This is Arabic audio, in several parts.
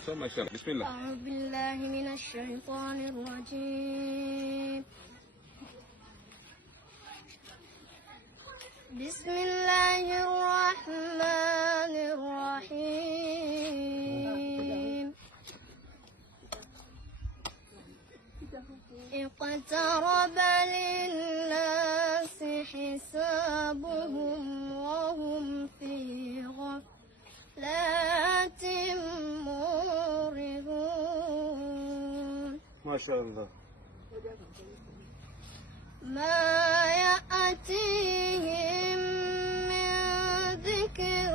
بسم الله. أعوذ بالله من الشيطان الرجيم. بسم الله الرحمن الرحيم. اقترب للناس حسابهم وهم في غفلة معرضون. ما شاء الله. ما يأتيهم من ذكر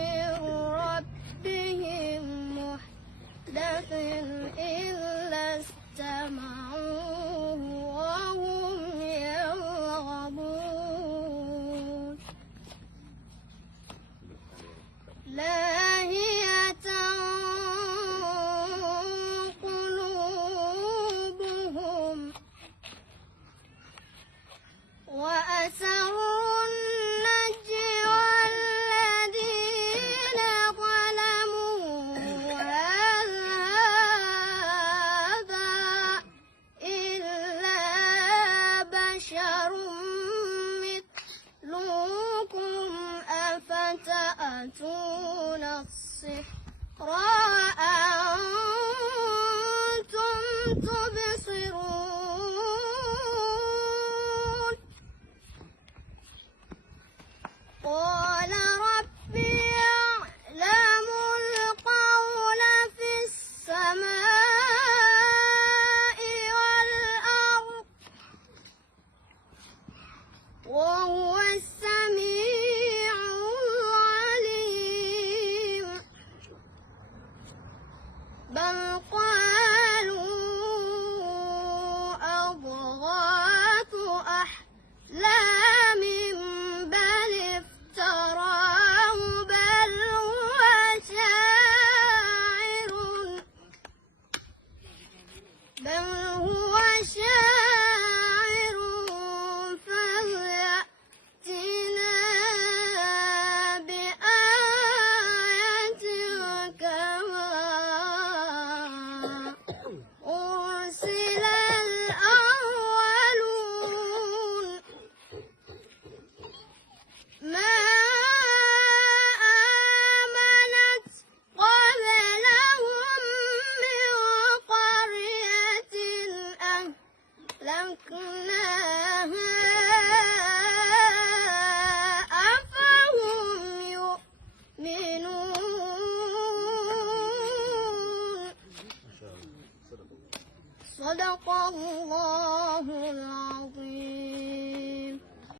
من ربهم محدث إلا استمعوه وهم يلعبون لاهية قلوبهم وأسروا النجوى الذين ظلموا هل هذا إلا بشر مثلكم أفتأتون السحر وأنتم تبصرون. قال ربي يعلم القول في السماء والأرض وهو السميع العليم. بل قالوا أضغاث أحلام بل افتراه بل هو شاعر فليأتنا بآية كما أرسل الأولون. ما آمنت قبلهم من قرية أهلكناها أفهم يؤمنون. صدق الله